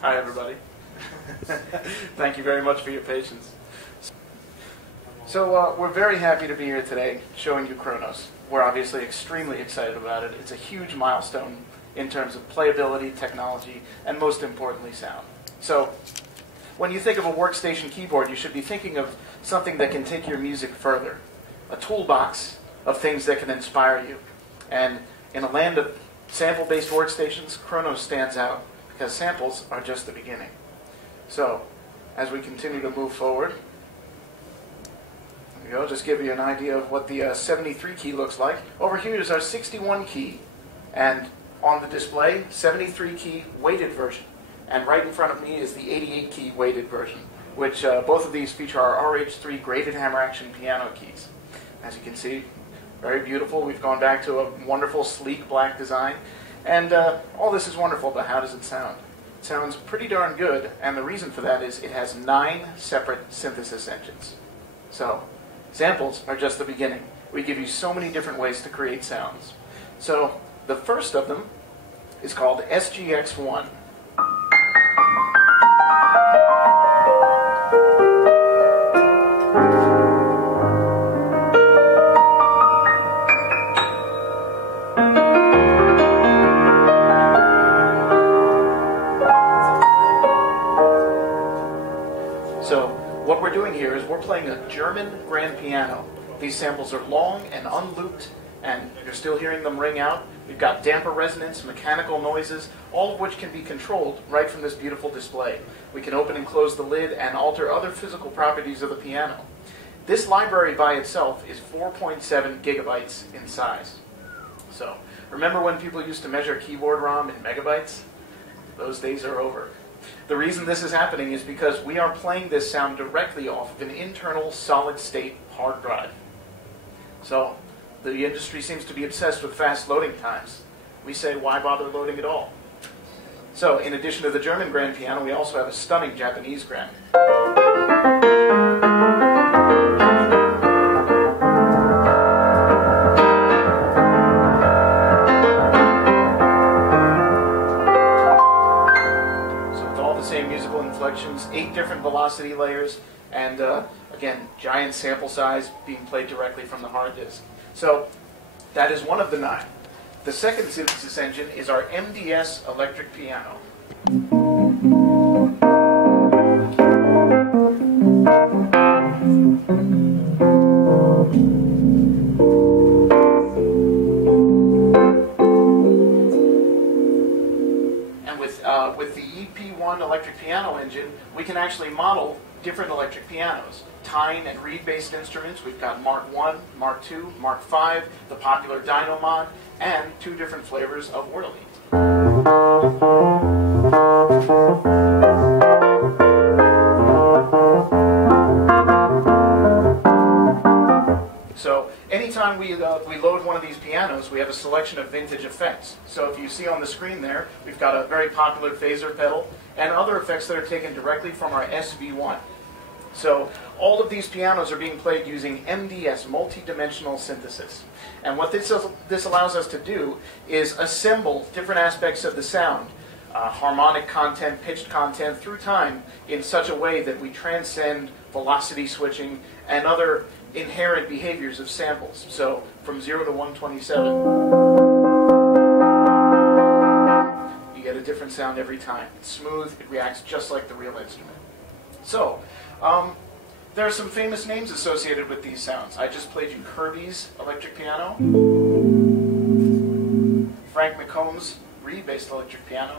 Hi, everybody. Thank you very much for your patience. So we're very happy to be here today showing you Kronos. We're obviously extremely excited about it. It's a huge milestone in terms of playability, technology, and most importantly, sound. So when you think of a workstation keyboard, you should be thinking of something that can take your music further. A toolbox of things that can inspire you. And in a land of sample-based workstations, Kronos stands out because samples are just the beginning. So, as we continue to move forward, there we go, just give you an idea of what the 73 key looks like. Over here is our 61 key, and on the display, 73 key weighted version. And right in front of me is the 88 key weighted version, which both of these feature our RH3 graded hammer action piano keys. As you can see, very beautiful. We've gone back to a wonderful, sleek black design. And all this is wonderful, but how does it sound? It sounds pretty darn good, and the reason for that is it has 9 separate synthesis engines. So, samples are just the beginning. We give you so many different ways to create sounds. So, the first of them is called SGX1. What we're doing here is we're playing a German grand piano. These samples are long and unlooped, and you're still hearing them ring out. We've got damper resonance, mechanical noises, all of which can be controlled right from this beautiful display. We can open and close the lid and alter other physical properties of the piano. This library by itself is 4.7 gigabytes in size. So, remember when people used to measure keyboard ROM in megabytes? Those days are over. The reason this is happening is because we are playing this sound directly off of an internal solid-state hard drive. So, the industry seems to be obsessed with fast loading times. We say, why bother loading at all? So, in addition to the German grand piano, we also have a stunning Japanese grand. Musical inflections, 8 different velocity layers, and again, giant sample size being played directly from the hard disk. So that is one of the 9. The second synthesis engine is our MDS electric piano. With the EP1 electric piano engine, we can actually model different electric pianos. Tine and reed-based instruments, we've got Mark I, Mark II, Mark V, the popular Dynamod, and 2 different flavors of Whirly. So, anytime we load one of these pianos, we have a selection of vintage effects. So if you see on the screen there, we've got a very popular phaser pedal and other effects that are taken directly from our SV1. So all of these pianos are being played using MDS, multi-dimensional synthesis. And what this allows us to do is assemble different aspects of the sound, harmonic content, pitched content, through time in such a way that we transcend velocity switching and other inherent behaviors of samples. So from 0 to 127, you get a different sound every time. It's smooth, it reacts just like the real instrument. So, there are some famous names associated with these sounds. I just played you Kirby's electric piano, Frank McComb's reed-based electric piano,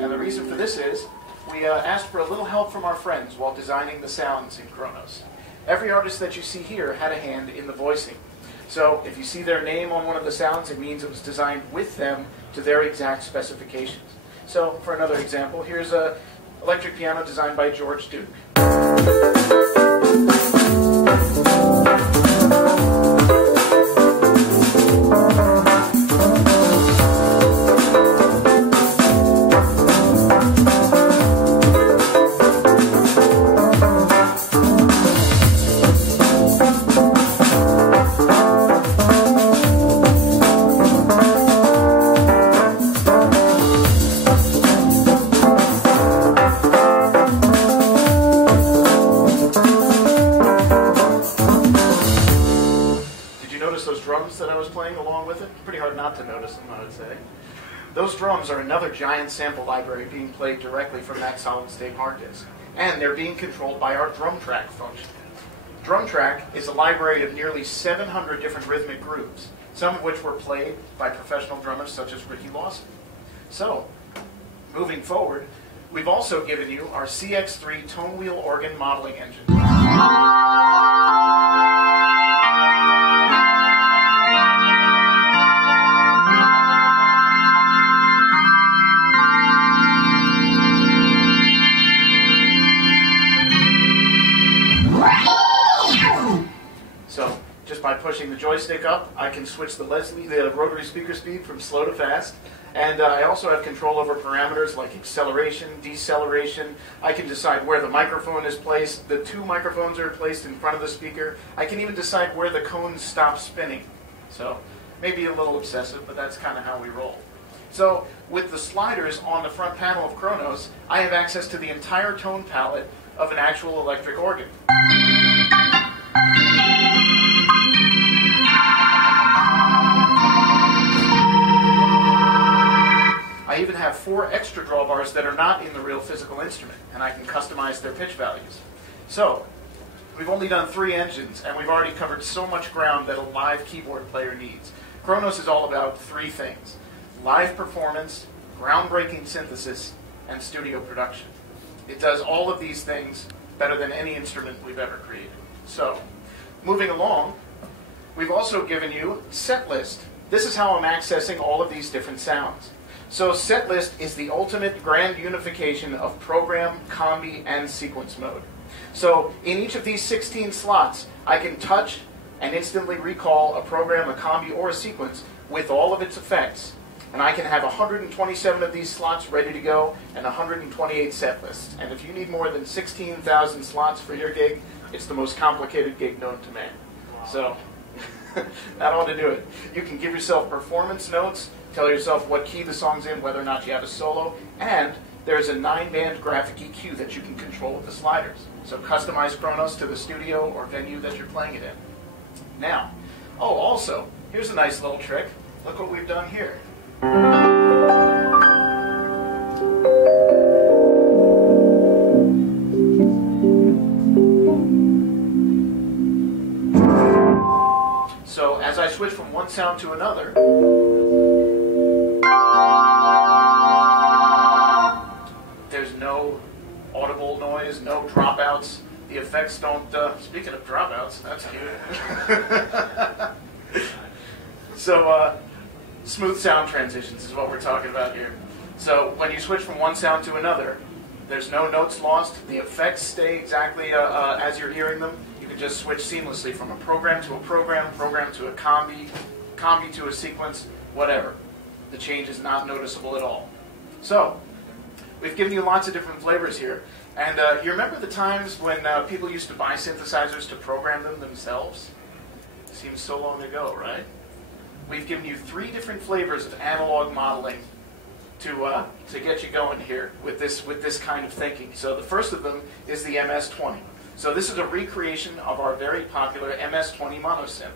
and the reason for this is we asked for a little help from our friends while designing the sounds in Kronos. Every artist that you see here had a hand in the voicing. So if you see their name on one of the sounds, it means it was designed with them to their exact specifications. So for another example, here's an electric piano designed by George Duke. Those drums are another giant sample library being played directly from that solid-state hard disk. And they're being controlled by our drum track function. Drum track is a library of nearly 700 different rhythmic grooves, some of which were played by professional drummers such as Ricky Lawson. So, moving forward, we've also given you our CX3 tone wheel organ modeling engine. So, just by pushing the joystick up, I can switch the rotary speaker speed from slow to fast. And I also have control over parameters like acceleration, deceleration. I can decide where the microphone is placed. The two microphones are placed in front of the speaker. I can even decide where the cones stop spinning. So, maybe a little obsessive, but that's kind of how we roll. So, with the sliders on the front panel of Kronos, I have access to the entire tone palette of an actual electric organ. I even have 4 extra drawbars that are not in the real physical instrument, and I can customize their pitch values. So, we've only done 3 engines, and we've already covered so much ground that a live keyboard player needs. Kronos is all about 3 things: live performance, groundbreaking synthesis, and studio production. It does all of these things better than any instrument we've ever created. So, moving along, we've also given you set list. This is how I'm accessing all of these different sounds. So set list is the ultimate grand unification of program, combi, and sequence mode. So in each of these 16 slots, I can touch and instantly recall a program, a combi, or a sequence with all of its effects. And I can have 127 of these slots ready to go and 128 set lists. And if you need more than 16,000 slots for your gig, it's the most complicated gig known to man. So that ought to do it. You can give yourself performance notes, tell yourself what key the song's in, whether or not you have a solo, and there's a 9-band graphic EQ that you can control with the sliders. So customize Kronos to the studio or venue that you're playing it in. Now, also, here's a nice little trick. Look what we've done here. So as I switch from one sound to another, there's no audible noise, no dropouts. The effects don't, speaking of dropouts, that's cute. So, smooth sound transitions is what we're talking about here. So, when you switch from one sound to another, there's no notes lost. The effects stay exactly as you're hearing them. You can just switch seamlessly from a program to a program, program to a combi, combi to a sequence, whatever. The change is not noticeable at all. So, we've given you lots of different flavors here. And you remember the times when people used to buy synthesizers to program them themselves? Seems so long ago, right? We've given you 3 different flavors of analog modeling to get you going here with this kind of thinking. So the first of them is the MS-20. So this is a recreation of our very popular MS-20 monosynth.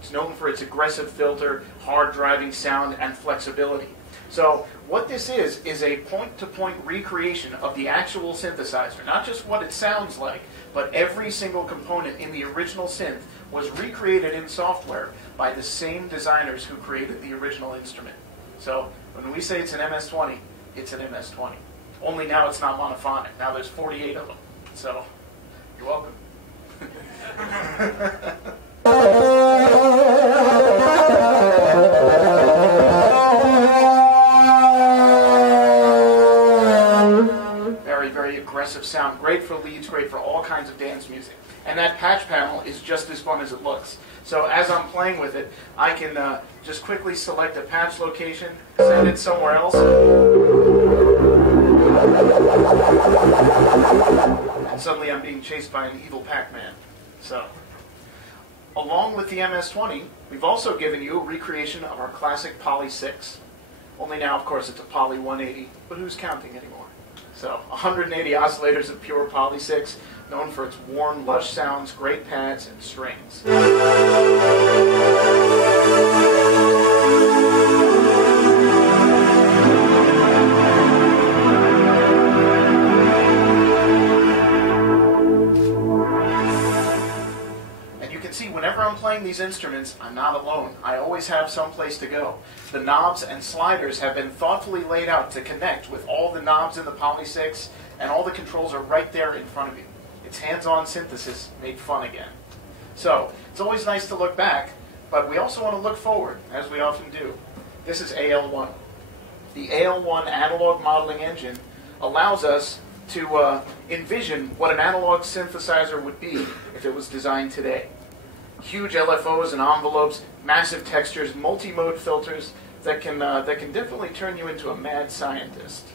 It's known for its aggressive filter, hard driving sound, and flexibility. So what this is a point-to-point recreation of the actual synthesizer. Not just what it sounds like, but every single component in the original synth was recreated in software by the same designers who created the original instrument. So when we say it's an MS-20, it's an MS-20. Only now it's not monophonic. Now there's 48 of them. So you're welcome. Very aggressive sound. Great for leads, great for all kinds of dance music. And that patch panel is just as fun as it looks. So as I'm playing with it, I can just quickly select a patch location, send it somewhere else, and suddenly I'm being chased by an evil Pac-Man. So, along with the MS-20, we've also given you a recreation of our classic Poly 6. only now, of course, it's a Poly 180, but who's counting anymore? So 180 oscillators of pure Poly 6, known for its warm, lush sounds, great pads, and strings. Whenever I'm playing these instruments, I'm not alone. I always have some place to go. The knobs and sliders have been thoughtfully laid out to connect with all the knobs in the Poly 6, and all the controls are right there in front of you. It's hands-on synthesis made fun again. So, it's always nice to look back, but we also want to look forward, as we often do. This is AL1. The AL1 analog modeling engine allows us to envision what an analog synthesizer would be if it was designed today. Huge LFOs and envelopes, massive textures, multi-mode filters that can definitely turn you into a mad scientist.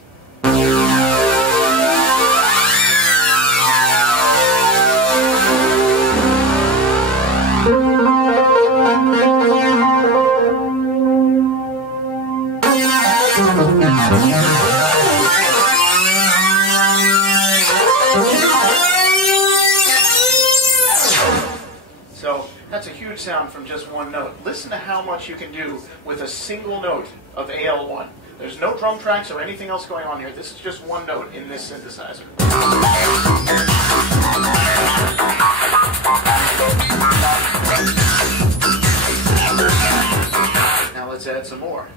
So that's a huge sound from just one note. Listen to how much you can do with a single note of AL1. There's no drum tracks or anything else going on here. This is just one note in this synthesizer. Now let's add some more.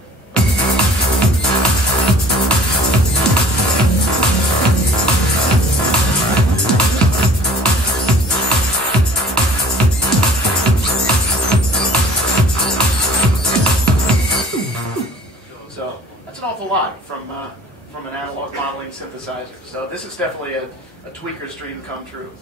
So that's an awful lot from an analog modeling synthesizer. So this is definitely a tweaker's dream come true.